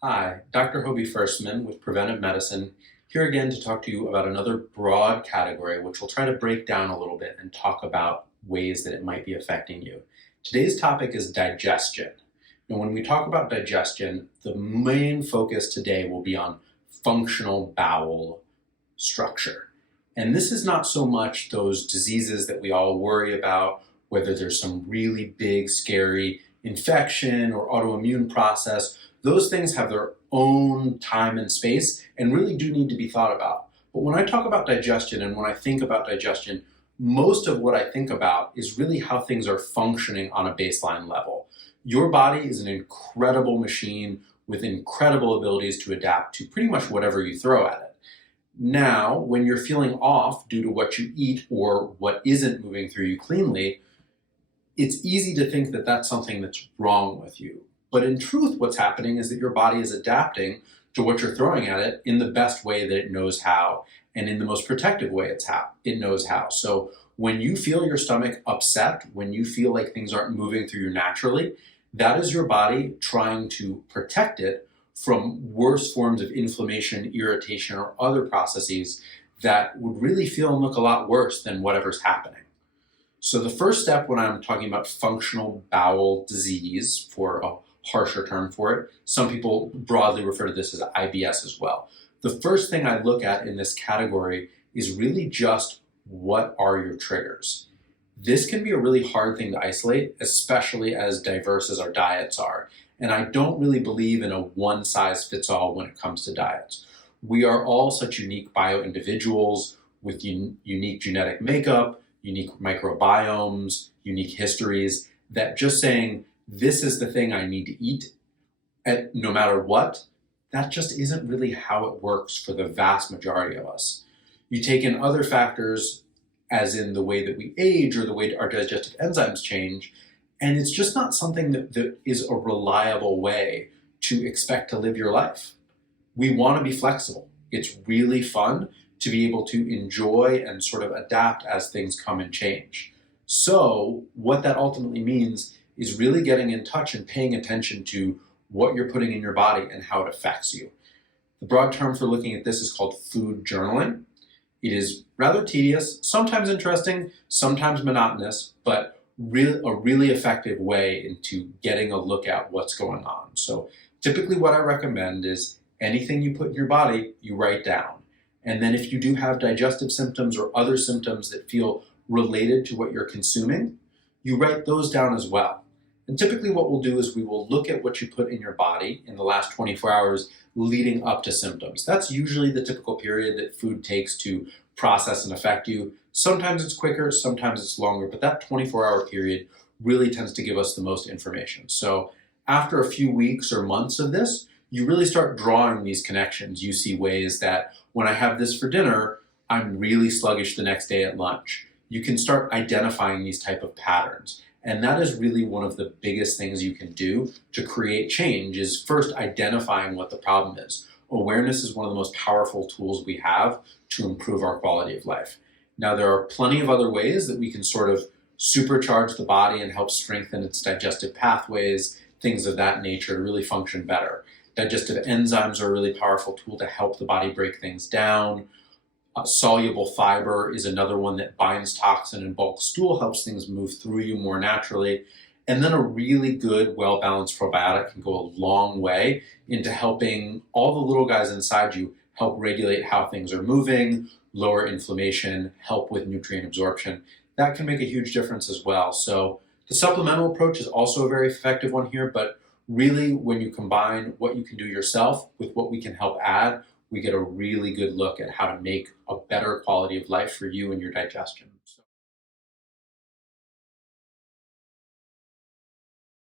Hi, Dr. Hobie Fuerstman with Preventive Medicine, here again to talk to you about another broad category, which we'll try to break down a little bit and talk about ways that it might be affecting you. Today's topic is digestion. Now, when we talk about digestion, the main focus today will be on functional bowel structure. And this is not so much those diseases that we all worry about, whether there's some really big, scary infection or autoimmune process. Those things have their own time and space and really do need to be thought about. But when I talk about digestion and when I think about digestion, most of what I think about is really how things are functioning on a baseline level. Your body is an incredible machine with incredible abilities to adapt to pretty much whatever you throw at it. Now, when you're feeling off due to what you eat or what isn't moving through you cleanly, it's easy to think that that's something that's wrong with you. But in truth, what's happening is that your body is adapting to what you're throwing at it in the best way that it knows how, and in the most protective way it knows how. So when you feel your stomach upset, when you feel like things aren't moving through you naturally, that is your body trying to protect it from worse forms of inflammation, irritation, or other processes that would really feel and look a lot worse than whatever's happening. So the first step when I'm talking about functional bowel disease, for a harsher term for it, some people broadly refer to this as IBS as well. The first thing I look at in this category is really just what are your triggers. This can be a really hard thing to isolate, especially as diverse as our diets are. And I don't really believe in a one-size-fits-all when it comes to diets. We are all such unique bio-individuals with unique genetic makeup, unique microbiomes, unique histories, that just saying, this is the thing I need to eat, no matter what, that just isn't really how it works for the vast majority of us. You take in other factors, as in the way that we age or the way our digestive enzymes change, and it's just not something that is a reliable way to expect to live your life. We want to be flexible. It's really fun to be able to enjoy and sort of adapt as things come and change. So what that ultimately means is really getting in touch and paying attention to what you're putting in your body and how it affects you. The broad term for looking at this is called food journaling. It is rather tedious, sometimes interesting, sometimes monotonous, but a really effective way into getting a look at what's going on. So typically what I recommend is anything you put in your body, you write down. And then if you do have digestive symptoms or other symptoms that feel related to what you're consuming, you write those down as well. And typically what we'll do is we will look at what you put in your body in the last 24 hours leading up to symptoms. That's usually the typical period that food takes to process and affect you. Sometimes it's quicker, sometimes it's longer, but that 24-hour period really tends to give us the most information. So after a few weeks or months of this, you really start drawing these connections. You see ways that when I have this for dinner, I'm really sluggish the next day at lunch. You can start identifying these type of patterns. And that is really one of the biggest things you can do to create change, is first identifying what the problem is. Awareness is one of the most powerful tools we have to improve our quality of life. Now, there are plenty of other ways that we can sort of supercharge the body and help strengthen its digestive pathways, things of that nature, to really function better. Digestive enzymes are a really powerful tool to help the body break things down. Soluble fiber is another one that binds toxin in bulk stool, helps things move through you more naturally. And then a really good, well-balanced probiotic can go a long way into helping all the little guys inside you help regulate how things are moving, lower inflammation, help with nutrient absorption. That can make a huge difference as well. So the supplemental approach is also a very effective one here, but really when you combine what you can do yourself with what we can help add, we get a really good look at how to make a better quality of life for you and your digestion.